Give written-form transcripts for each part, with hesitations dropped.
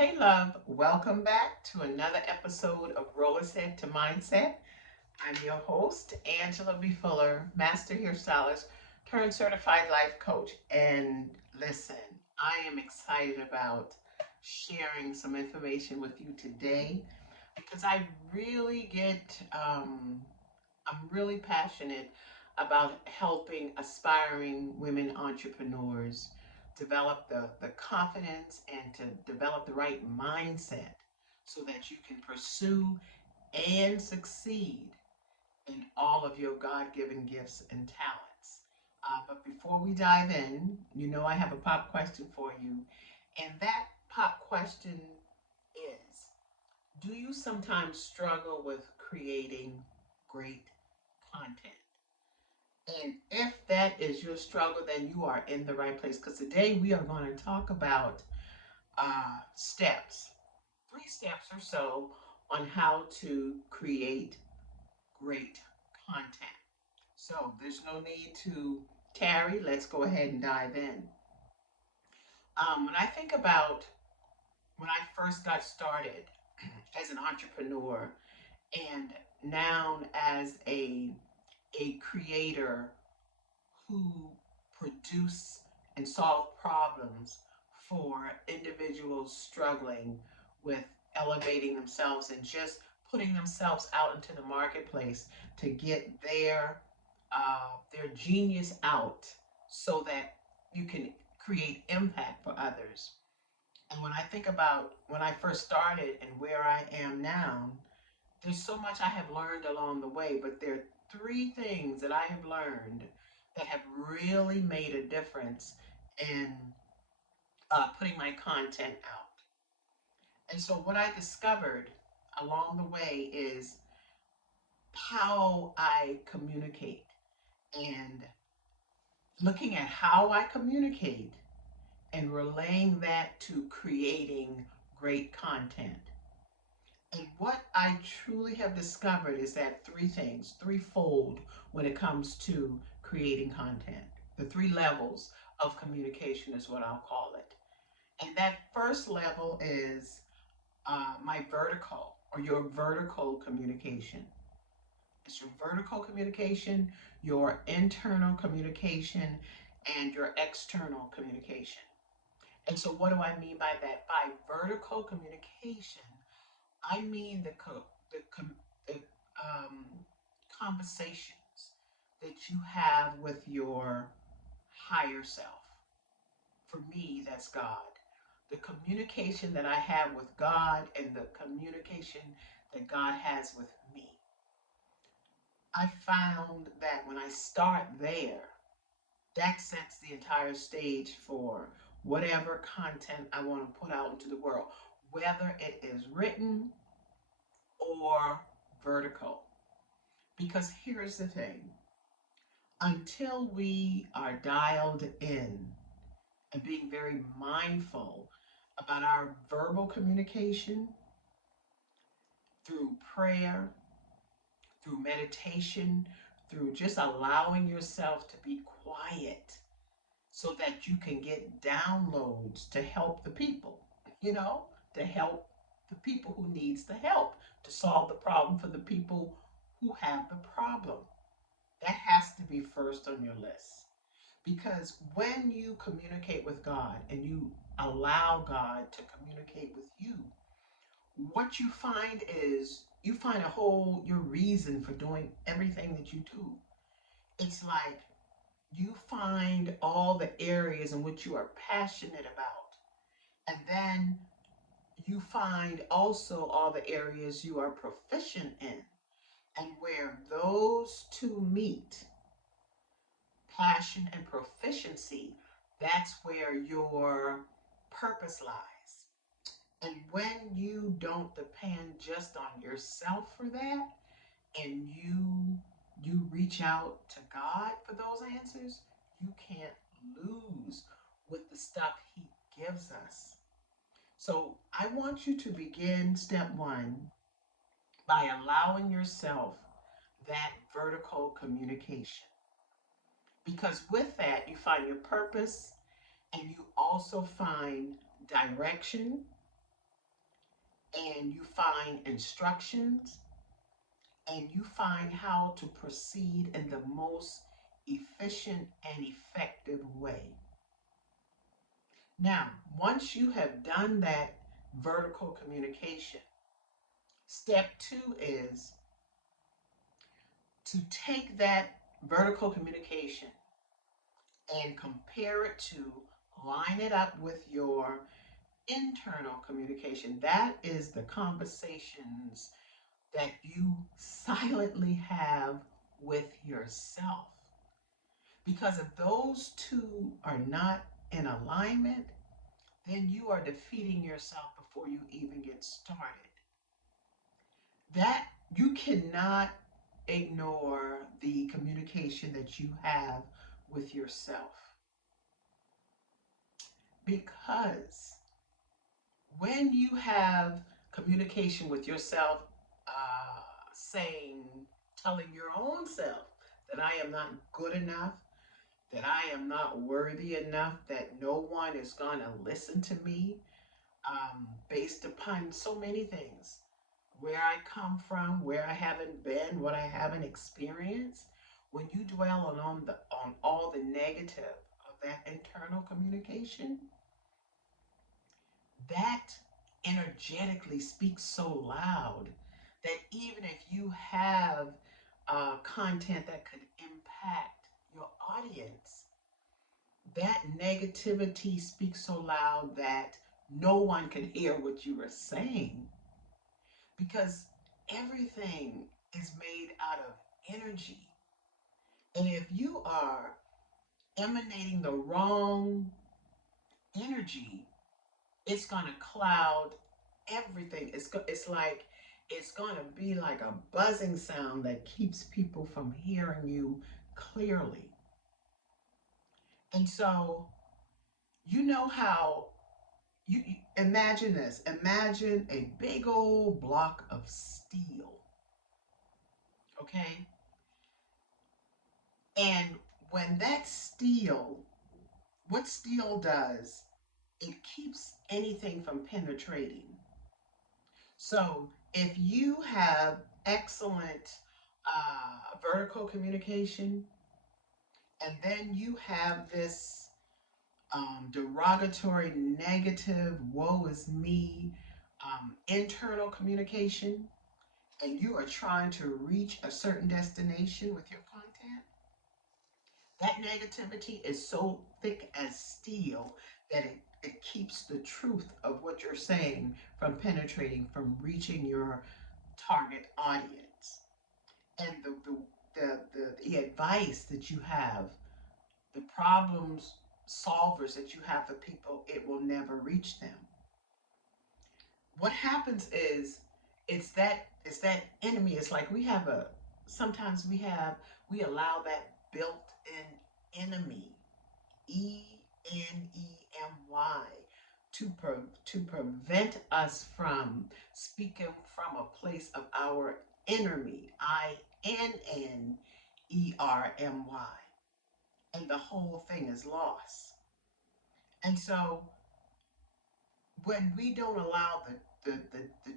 Hey, love, welcome back to another episode of Roller Set to Mindset. I'm your host, Angela B. Fuller, master hairstylist turned certified life coach. And listen, I am excited about sharing some information with you today because I really I'm really passionate about helping aspiring women entrepreneurs develop the confidence and to develop the right mindset so that you can pursue and succeed in all of your God given gifts and talents. But before we dive in, you know I have a pop question for you. And that pop question is: do you sometimes struggle with creating great content? And if that is your struggle, then you are in the right place. Because today we are going to talk about steps, 3 steps or so, on how to create great content. So there's no need to tarry. Let's go ahead and dive in. When I think about when I first got started as an entrepreneur and now as a creator who produce and solve problems for individuals struggling with elevating themselves and just putting themselves out into the marketplace to get their genius out so that you can create impact for others. And when I think about when I first started and where I am now, there's so much I have learned along the way, but there are 3 things that I have learned that have really made a difference in putting my content out. And so, what I discovered along the way is how I communicate and looking at how I communicate and relaying that to creating great content. And what I truly have discovered is that 3 things, threefold when it comes to creating content. The 3 levels of communication is what I'll call it. And that first level is my vertical or your vertical communication. It's your vertical communication, your internal communication, and your external communication. And so, what do I mean by that? By vertical communication, I mean the um, conversations that you have with your higher self. For me, that's God. The communication that I have with God and the communication that God has with me. I found that when I start there, that sets the entire stage for whatever content I want to put out into the world, whether it is written or vertical. Because here's the thing, until we are dialed in and being very mindful about our verbal communication through prayer, through meditation, through just allowing yourself to be quiet so that you can get downloads to help the people, you know, to help the people who needs the help, to solve the problem for the people who have the problem. That has to be first on your list. Because when you communicate with God and you allow God to communicate with you, what you find is you find a whole your reason for doing everything that you do. It's like you find all the areas in which you are passionate about. And then you find also all the areas you are proficient in. And where those two meet, passion and proficiency, that's where your purpose lies. And when you don't depend just on yourself for that, and you reach out to God for those answers, you can't lose with the stuff He gives us. So I want you to begin step 1 by allowing yourself that vertical communication. Because with that, you find your purpose and you also find direction and you find instructions and you find how to proceed in the most efficient and effective way. Now, once you have done that vertical communication, step two is to take that vertical communication and compare it to, line it up with your internal communication. That is the conversations that you silently have with yourself. Because if those two are not in alignment, then you are defeating yourself before you even get started. That you cannot ignore the communication that you have with yourself, because when you have communication with yourself, saying, telling your own self that I am not good enough, that I am not worthy enough, that no one is going to listen to me, based upon so many things, where I come from, where I haven't been, what I haven't experienced. When you dwell on all the negative of that internal communication, that energetically speaks so loud that even if you have content that could impact your audience, that negativity speaks so loud that no one can hear what you are saying, because everything is made out of energy. And if you are emanating the wrong energy, it's going to cloud everything. It's like it's going to be like a buzzing sound that keeps people from hearing you clearly. And so, you know how you imagine this. Imagine a big old block of steel, okay? And when that steel, what steel does, it keeps anything from penetrating. So if you have excellent vertical communication, and then you have this derogatory, negative, woe is me, internal communication, and you are trying to reach a certain destination with your content, that negativity is so thick as steel that it keeps the truth of what you're saying from penetrating, from reaching your target audience. And the advice that you have, the problems solvers that you have for people, it will never reach them. What happens is it's that enemy. It's like we have a sometimes we allow that built-in enemy, enemy, to prevent us from speaking from a place of our enemy, INNERMY, and the whole thing is lost. And so when we don't allow the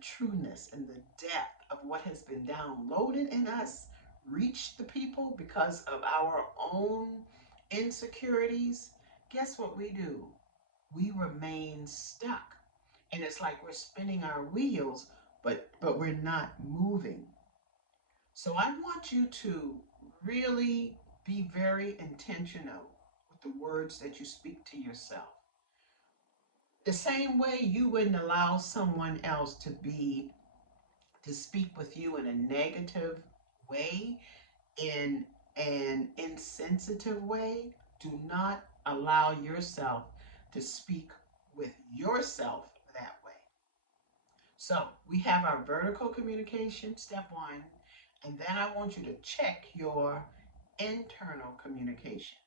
trueness and the depth of what has been downloaded in us reach the people because of our own insecurities, guess what we do? We remain stuck. And it's like we're spinning our wheels, but we're not moving. So I want you to really be very intentional with the words that you speak to yourself. The same way you wouldn't allow someone else to speak with you in a negative way, in an insensitive way, do not allow yourself to speak with yourself that way. So we have our vertical communication, step one, and then I want you to check your internal communication.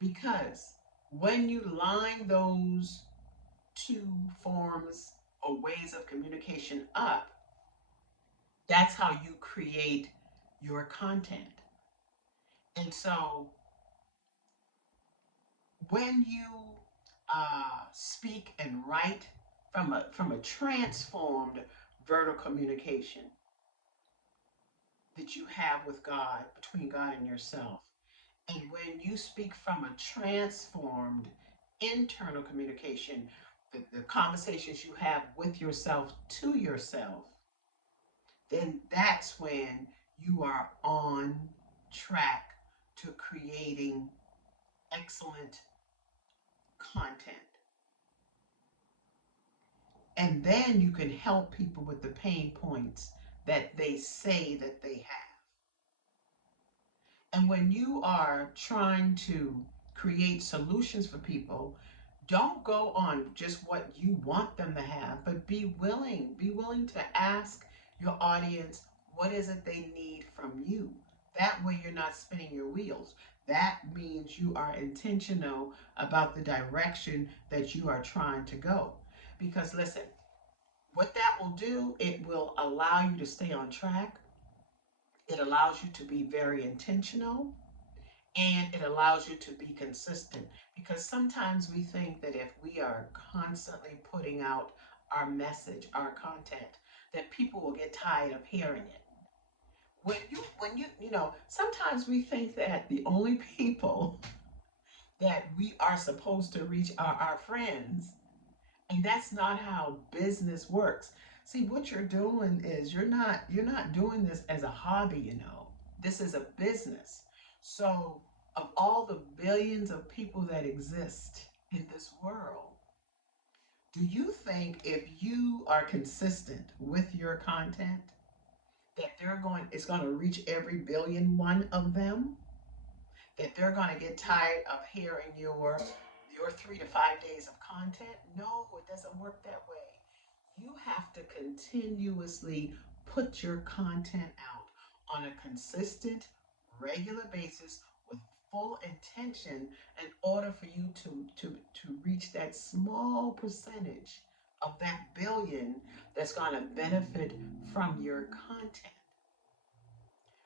Because when you line those two forms or ways of communication up, that's how you create your content. And so when you speak and write from a transformed vertical communication that you have with God, between God and yourself. And when you speak from a transformed internal communication, the conversations you have with yourself to yourself, then that's when you are on track to creating excellent content. And then you can help people with the pain points that they say that they have. And when you are trying to create solutions for people, don't go on just what you want them to have, but be willing to ask your audience, what is it they need from you? That way you're not spinning your wheels. That means you are intentional about the direction that you are trying to go. Because listen, what that will do, it will allow you to stay on track. It allows you to be very intentional, and it allows you to be consistent, because sometimes we think that if we are constantly putting out our message, our content, that people will get tired of hearing it. When you sometimes we think that the only people that we are supposed to reach are our friends, and that's not how business works. See, what you're doing is you're not doing this as a hobby. This is a business. So, of all the billions of people that exist in this world, do you think if you are consistent with your content that it's going to reach every billion one of them? That they're going to get tired of hearing your 3 to 5 days of content? No, it doesn't work that way. You have to continuously put your content out on a consistent, regular basis with full intention in order for you to reach that small percentage of that billion that's going to benefit from your content.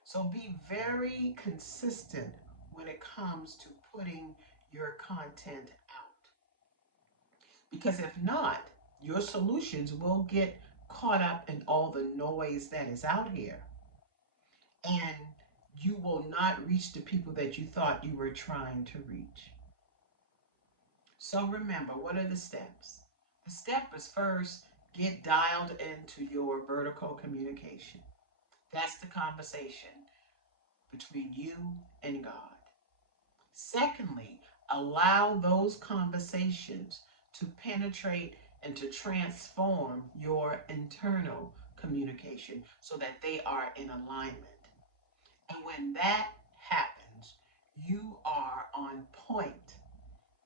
So be very consistent when it comes to putting your content out. Because if not, your solutions will get caught up in all the noise that is out here. And you will not reach the people that you thought you were trying to reach. So remember, what are the steps? The step is first, get dialed into your vertical communication. That's the conversation between you and God. Secondly, allow those conversations to penetrate and to transform your internal communication so that they are in alignment. And when that happens, you are on point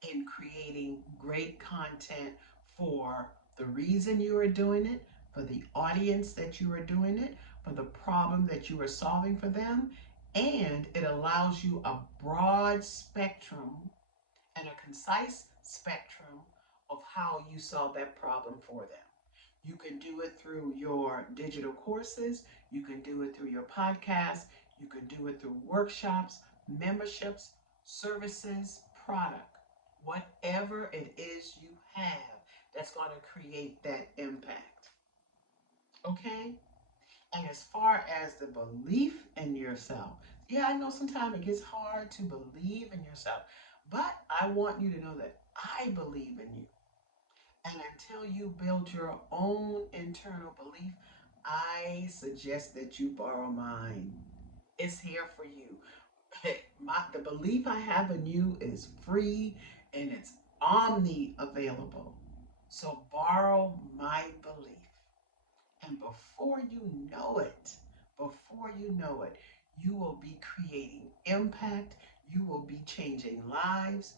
in creating great content for the reason you are doing it, for the audience that you are doing it, for the problem that you are solving for them, and it allows you a broad spectrum and a concise spectrum of how you solve that problem for them. You can do it through your digital courses, you can do it through your podcast, you can do it through workshops, memberships, services, product. Whatever it is you have that's going to create that impact. Okay? And as far as the belief in yourself, yeah, I know sometimes it gets hard to believe in yourself, but I want you to know that I believe in you. And until you build your own internal belief, I suggest that you borrow mine. It's here for you. The belief I have in you is free and it's omni available. So borrow my belief. And before you know it, you will be creating impact, you will be changing lives.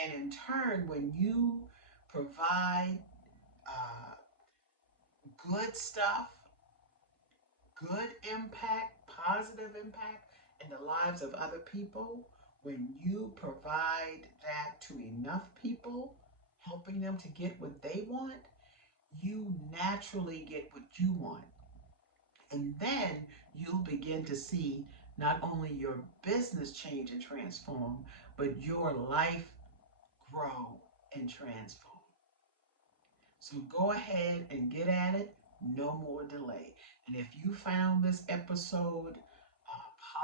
And in turn, when you provide uh, good stuff, good impact, positive impact in the lives of other people, when you provide that to enough people, helping them to get what they want, you naturally get what you want. And then you'll begin to see not only your business change and transform, but your life grow and transform. So go ahead and get at it. No more delay. And if you found this episode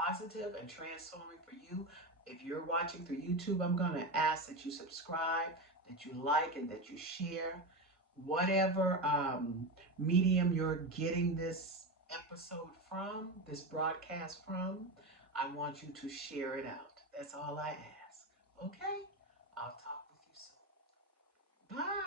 positive and transforming for you, if you're watching through YouTube, I'm going to ask that you subscribe, that you like, and that you share. Whatever medium you're getting this episode from, this broadcast from, I want you to share it out. That's all I ask. Okay? I'll talk with you soon. Bye.